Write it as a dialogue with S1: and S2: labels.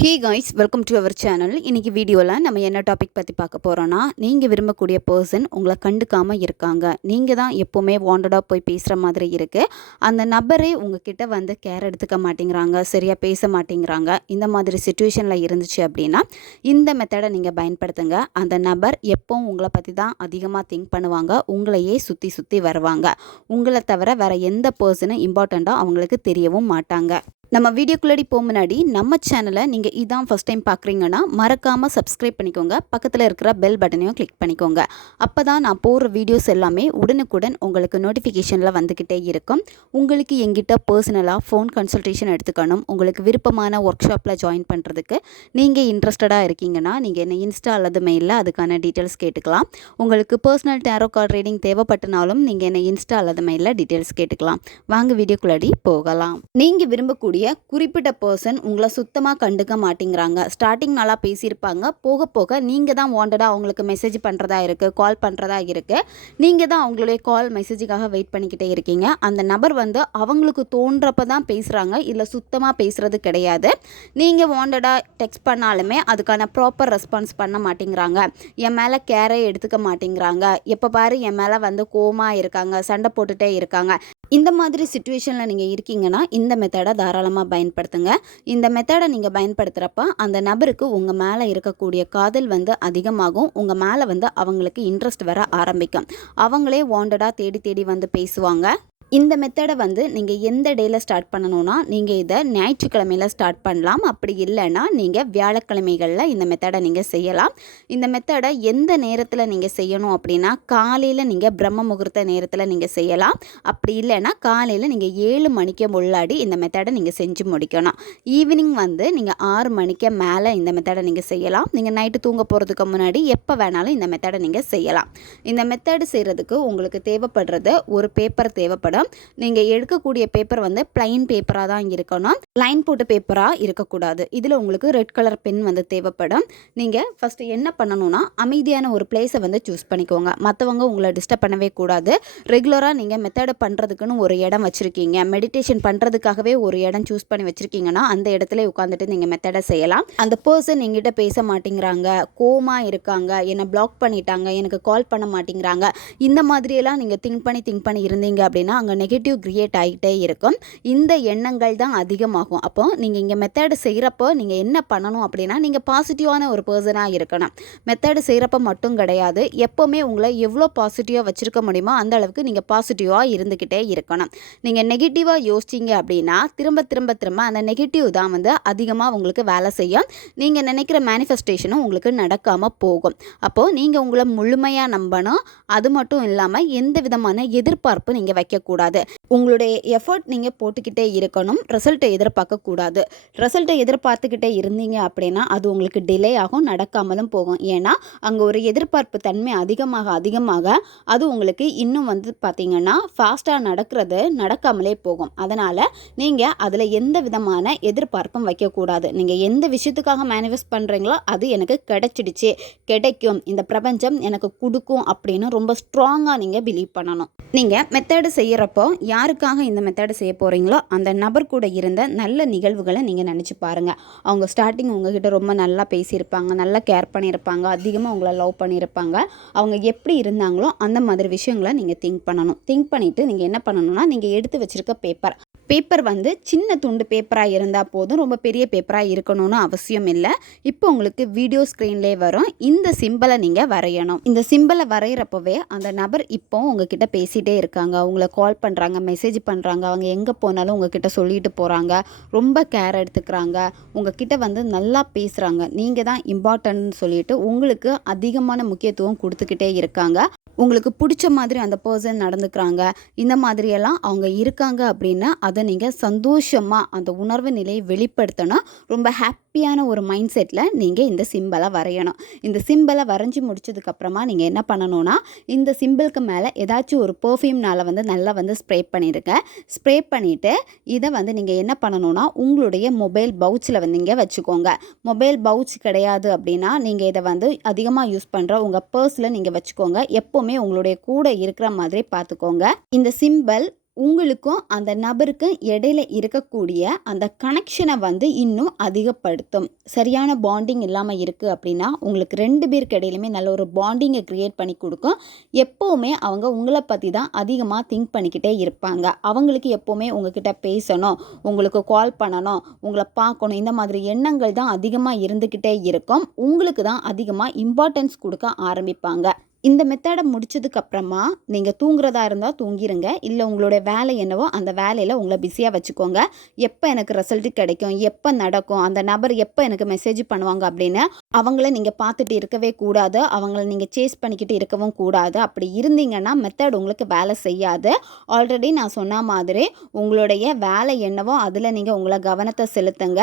S1: Hey guys welcome to our channel இன்றைக்கி வீடியோவில் நம்ம என்ன டாபிக் பற்றி பார்க்க போகிறோன்னா நீங்கள் விரும்பக்கூடிய பர்சன் உங்களை கண்டுக்காமல் இருக்காங்க. நீங்கள் தான் எப்போவுமே வாண்டடாக போய் பேசுகிற மாதிரி இருக்குது அந்த நபரே உங்ககிட்ட வந்து கேர் எடுத்துக்க மாட்டேங்கிறாங்க சரியாக பேச மாட்டேங்கிறாங்க. இந்த மாதிரி சுச்சுவேஷனில் இருந்துச்சு அப்படின்னா இந்த மெத்தடை நீங்கள் பயன்படுத்துங்க. அந்த நபர் எப்போவும் உங்களை பற்றி தான் அதிகமாக திங்க் பண்ணுவாங்க உங்களையே சுற்றி சுற்றி வருவாங்க. உங்களை தவிர வேறு எந்த பர்சனும் இம்பார்ட்டண்ட்டாக அவங்களுக்கு தெரியவும் மாட்டாங்க. நம்ம வீடியோக்குள்ளடி போக முன்னாடி நம்ம சேனலை நீங்கள் இதான் ஃபஸ்ட் டைம் பார்க்குறீங்கன்னா மறக்காமல் சப்ஸ்கிரைப் பண்ணிக்கோங்க. பக்கத்தில் இருக்கிற பெல் பட்டனையும் கிளிக் பண்ணிக்கோங்க. அப்போ தான் நான் போடுற வீடியோஸ் எல்லாமே உடனுக்குடன் உங்களுக்கு நோட்டிஃபிகேஷனில் வந்துக்கிட்டே இருக்கும். உங்களுக்கு எங்கிட்ட பர்சனலாக ஃபோன் கன்சல்டேஷன் எடுத்துக்கணும். உங்களுக்கு விருப்பமான ஒர்க் ஷாப்பில் ஜாயின் பண்ணுறதுக்கு நீங்கள் இன்ட்ரெஸ்டடாக இருக்கீங்கன்னா நீங்கள் என்ன இன்ஸ்டா அல்லது மெயிலில் அதுக்கான டீட்டெயில்ஸ் கேட்டுக்கலாம். உங்களுக்கு பர்சனல் டேரோ கார்டு ரீடிங் தேவைப்பட்டனாலும் நீங்கள் என்ன இன்ஸ்டா அல்லது மெயிலில் டீட்டெயில்ஸ் கேட்டுக்கலாம். வாங்க வீடியோக்குள்ளடி போகலாம். நீங்கள் விரும்பக்கூடிய குறிப்பிட்ட பர்சன் உங்களை சுத்தமாக கண்டுக்க மாட்டேங்கிறாங்க. ஸ்டார்டிங் நல்லா பேசியிருப்பாங்க. போக போக நீங்கள் தான் வாண்டடாக அவங்களுக்கு மெசேஜ் பண்ணுறதா இருக்குது கால் பண்ணுறதா இருக்குது நீங்கள் தான் அவங்களுடைய கால் மெசேஜுக்காக வெயிட் பண்ணிக்கிட்டே இருக்கீங்க. அந்த நபர் வந்து அவங்களுக்கு தோன்றப்ப தான் பேசுகிறாங்க இல்லை சுத்தமாக பேசுகிறது கிடையாது. நீங்கள் வாண்டடாக டெக்ஸ்ட் பண்ணாலுமே அதுக்கான ப்ராப்பர் ரெஸ்பான்ஸ் பண்ண மாட்டேங்கிறாங்க. என் மேலே கேரே எடுத்துக்க மாட்டேங்கிறாங்க. எப்போ பாரு என் மேலே வந்து கோமா இருக்காங்க சண்டை போட்டுட்டே இருக்காங்க. இந்த மாதிரி சுச்சுவேஷனில் நீங்கள் இருக்கீங்கன்னா இந்த மெத்தடை தாராளமாக பயன்படுத்துங்க. இந்த மெத்தடை நீங்கள் பயன்படுத்துகிறப்ப அந்த நபருக்கு உங்கள் மேலே இருக்கக்கூடிய காதல் வந்து அதிகமாகும். உங்கள் மேலே வந்து அவங்களுக்கு இன்ட்ரெஸ்ட் வர ஆரம்பிக்கும். அவங்களே வாண்டடாக தேடி தேடி வந்து பேசுவாங்க. இந்த மெத்தடை வந்து நீங்கள் எந்த டேயில் ஸ்டார்ட் பண்ணணும்னா நீங்கள் இதை ஞாயிற்றுக்கிழமையில் ஸ்டார்ட் பண்ணலாம். அப்படி இல்லைன்னா நீங்கள் வியாழக்கிழமைகளில் இந்த மெத்தடை நீங்கள் செய்யலாம். இந்த மெத்தடை எந்த நேரத்தில் நீங்கள் செய்யணும் அப்படின்னா காலையில் நீங்கள் பிரம்ம முகூர்த்த நேரத்தில் நீங்கள் செய்யலாம். அப்படி இல்லைன்னா காலையில் நீங்கள் ஏழு மணிக்கு முன்னாடி இந்த மெத்தடை நீங்கள் செஞ்சு முடிக்கணும். ஈவினிங் வந்து நீங்கள் ஆறு மணிக்கு மேலே இந்த மெத்தடை நீங்கள் செய்யலாம். நீங்கள் நைட்டு தூங்க போகிறதுக்கு முன்னாடி எப்போ வேணாலும் இந்த மெத்தடை நீங்கள் செய்யலாம். இந்த மெத்தடு செய்கிறதுக்கு உங்களுக்கு தேவைப்படுறது ஒரு பேப்பர் தேவைப்படும். நீங்கள் எடுக்கக்கூடிய பேப்பர் வந்து பிளைன் பேப்பராக தான் இருக்கணும். லைன் போட்டு பேப்பராக இருக்கக்கூடாது. இதில் உங்களுக்கு ரெட் கலர் பென் வந்து தேவைப்படும். நீங்கள் ஃபஸ்ட்டு என்ன பண்ணணும்னா அமைதியான ஒரு பிளேஸை வந்து சூஸ் பண்ணிக்கோங்க. மற்றவங்க உங்களை டிஸ்டர்ப் பண்ணவே கூடாது. ரெகுலராக நீங்கள் மெத்தடை பண்ணுறதுக்குன்னு ஒரு இடம் வச்சுருக்கீங்க. மெடிடேஷன் பண்ணுறதுக்காகவே ஒரு இடம் சூஸ் பண்ணி வச்சுருக்கீங்கன்னா அந்த இடத்துல உட்காந்துட்டு நீங்கள் மெத்தடை செய்யலாம். அந்த பர்சன் எங்கிட்ட பேச மாட்டேங்கிறாங்க. கோமா இருக்காங்க. என்னை பிளாக் பண்ணிட்டாங்க. எனக்கு கால் பண்ண மாட்டேங்கிறாங்க. இந்த மாதிரியெல்லாம் நீங்கள் திங்க் பண்ணி திங்க் பண்ணி இருந்தீங்க அப்படின்னா அங்கே நெகட்டிவ் க்ரியேட் ஆகிட்டே இருக்கும். இந்த எண்ணங்கள் தான் அதிகமாகும். அப்போ நீங்கள் இங்கே மெத்தடு செய்கிறப்போ நீங்கள் என்ன பண்ணணும் அப்படின்னா நீங்கள் பாசிட்டிவான ஒரு பர்சனாக இருக்கணும். மெத்தடு செய்கிறப்ப மட்டும் கிடையாது. எப்போவுமே உங்களை எவ்வளோ பாசிட்டிவாக வச்சுருக்க முடியுமோ அந்த அளவுக்கு நீங்கள் பாசிட்டிவாக இருந்துக்கிட்டே இருக்கணும். நீங்கள் நெகட்டிவாக யோசிச்சிங்க அப்படின்னா திரும்ப திரும்ப திரும்ப அந்த நெகட்டிவ் தான் வந்து அதிகமாக உங்களுக்கு வேலை செய்யும். நீங்கள் நினைக்கிற மேனிஃபெஸ்டேஷனும் உங்களுக்கு நடக்காமல் போகும். அப்போது நீங்கள் உங்களை முழுமையாக நம்பணும். அது மட்டும் இல்லாமல் எந்த விதமான எதிர்பார்ப்பு நீங்கள் வைக்கக்கூடாது. கூடாது உங்களுடைய எஃபர்ட் நீங்கள் போட்டுக்கிட்டே இருக்கணும். ரிசல்ட்டை எதிர்பார்க்கக்கூடாது. ரிசல்ட்டை எதிர்பார்த்துக்கிட்டே இருந்தீங்க அப்படின்னா அது உங்களுக்கு டிலே ஆகும் நடக்காமலும் போகும். ஏன்னா அங்கே ஒரு எதிர்பார்ப்பு தன்மை அதிகமாக அதிகமாக அது உங்களுக்கு இன்னும் வந்து பார்த்தீங்கன்னா ஃபாஸ்ட்டாக நடக்கிறது நடக்காமலே போகும். அதனால் நீங்கள் அதில் எந்த விதமான எதிர்பார்ப்பும் வைக்கக்கூடாது. நீங்கள் எந்த விஷயத்துக்காக மேனிஃபெஸ்ட் பண்ணுறீங்களோ அது எனக்கு கிடைச்சிடுச்சு. கிடைக்கும். இந்த பிரபஞ்சம் எனக்கு கொடுக்கும் அப்படின்னு ரொம்ப ஸ்ட்ராங்காக நீங்கள் பிலீவ் பண்ணணும். நீங்கள் மெத்தடு செய்கிறப்போ யாருக்காக இந்த மெத்தடை செய்ய போகிறீங்களோ அந்த நபர் கூட இருந்த நல்ல நிகழ்வுகளை நீங்கள் நினச்சி பாருங்கள் அவங்க ஸ்டார்டிங் உங்ககிட்ட ரொம்ப நல்லா பேசியிருப்பாங்க நல்லா கேர் பண்ணியிருப்பாங்க அதிகமாக உங்களை லவ் பண்ணியிருப்பாங்க. அவங்க எப்படி இருந்தாங்களோ அந்த மாதிரி விஷயங்களை நீங்கள் திங்க் பண்ணணும். திங்க் பண்ணிவிட்டு நீங்கள் என்ன பண்ணணும்னா நீங்கள் எடுத்து வச்சுருக்க பேப்பர் பேப்பர் வந்து சின்ன துண்டு பேப்பராக இருந்தால் போதும். ரொம்ப பெரிய பேப்பராக இருக்கணும்னு அவசியம் இல்லை. இப்போ உங்களுக்கு வீடியோ ஸ்க்ரீன்லேயே வரும். இந்த சிம்பிளை நீங்கள் வரையணும். இந்த சிம்பிளை வரைகிறப்பவே அந்த நபர் இப்போ உங்ககிட்ட பேசிகிட்டே இருக்காங்க. உங்களை கால் பண்ணுறாங்க மெசேஜ் பண்ணுறாங்க அவங்க எங்கே போனாலும் உங்ககிட்ட சொல்லிட்டு போகிறாங்க ரொம்ப கேர் எடுத்துக்கிறாங்க. உங்ககிட்ட வந்து நல்லா பேசுகிறாங்க நீங்கள் தான் இம்பார்ட்டன்ட்னு சொல்லிட்டு உங்களுக்கு அதிகமான முக்கியத்துவம் கொடுத்துக்கிட்டே இருக்காங்க. உங்களுக்கு பிடிச்ச மாதிரி அந்த பர்சன் நடந்துக்கிறாங்க இந்த மாதிரியெல்லாம் அவங்க இருக்காங்க அப்படின்னா அதை நீங்கள் சந்தோஷமாக அந்த உணர்வு நிலையை வெளிப்படுத்தினா ரொம்ப ஹாப்பி ஹாப்பியான ஒரு மைண்ட் செட்டில் நீங்கள் இந்த சிம்பிளை வரையணும். இந்த சிம்பிளை வரைஞ்சி முடிச்சதுக்கப்புறமா நீங்கள் என்ன பண்ணணும்னா இந்த சிம்பிளுக்கு மேலே ஏதாச்சும் ஒரு பர்ஃப்யூம்னால் வந்து நல்லா வந்து ஸ்ப்ரே பண்ணிடுங்க. ஸ்ப்ரே பண்ணிவிட்டு இதை வந்து நீங்கள் என்ன பண்ணணும்னா உங்களுடைய மொபைல் பவுச்சில் வந்து நீங்கள் வச்சுக்கோங்க. மொபைல் பவுச் கிடையாது அப்படின்னா நீங்கள் இதை வந்து அதிகமாக யூஸ் பண்ணுற உங்கள் பர்ஸில் நீங்கள் வச்சுக்கோங்க. எப்போவுமே உங்களுடைய கூட இருக்கிற மாதிரி பார்த்துக்கோங்க. இந்த சிம்பிள் உங்களுக்கும் அந்த நபருக்கும் இடையில இருக்கக்கூடிய அந்த கனெக்ஷனை வந்து இன்னும் அதிகப்படுத்தும். சரியான பாண்டிங் இல்லாமல் இருக்குது அப்படின்னா உங்களுக்கு ரெண்டு பேருக்கு இடையிலுமே நல்ல ஒரு பாண்டிங்கை க்ரியேட் பண்ணி கொடுக்கும். எப்போவுமே அவங்க உங்களை பற்றி தான் அதிகமாக திங்க் பண்ணிக்கிட்டே இருப்பாங்க. அவங்களுக்கு எப்போவுமே உங்ககிட்ட பேசணும் உங்களுக்கு கால் பண்ணணும் உங்களை பார்க்கணும். இந்த மாதிரி எண்ணங்கள் தான் அதிகமாக இருந்துக்கிட்டே இருக்கும். உங்களுக்கு தான் அதிகமாக இம்பார்ட்டன்ஸ் கொடுக்க ஆரம்பிப்பாங்க. இந்த மெத்தடை முடிச்சதுக்கப்புறமா நீங்கள் தூங்குறதா இருந்தால் தூங்கிருங்க. இல்லை உங்களுடைய வேலை என்னவோ அந்த வேலையில் உங்களை பிஸியாக வச்சுக்கோங்க. எப்போ எனக்கு ரிசல்ட் கிடைக்கும்? எப்போ நடக்கும்? அந்த நபர் எப்போ எனக்கு மெசேஜ் பண்ணுவாங்க அப்படின்னு அவங்கள நீங்கள் பார்த்துட்டு இருக்கவே கூடாது. அவங்கள நீங்கள் சேஸ் பண்ணிக்கிட்டு இருக்கவும் கூடாது. அப்படி இருந்தீங்கன்னா மெத்தட் உங்களுக்கு வேலை செய்யாது. ஆல்ரெடி நான் சொன்ன மாதிரி உங்களுடைய வேலை என்னவோ அதில் நீங்கள் உங்களை கவனத்தை செலுத்துங்க.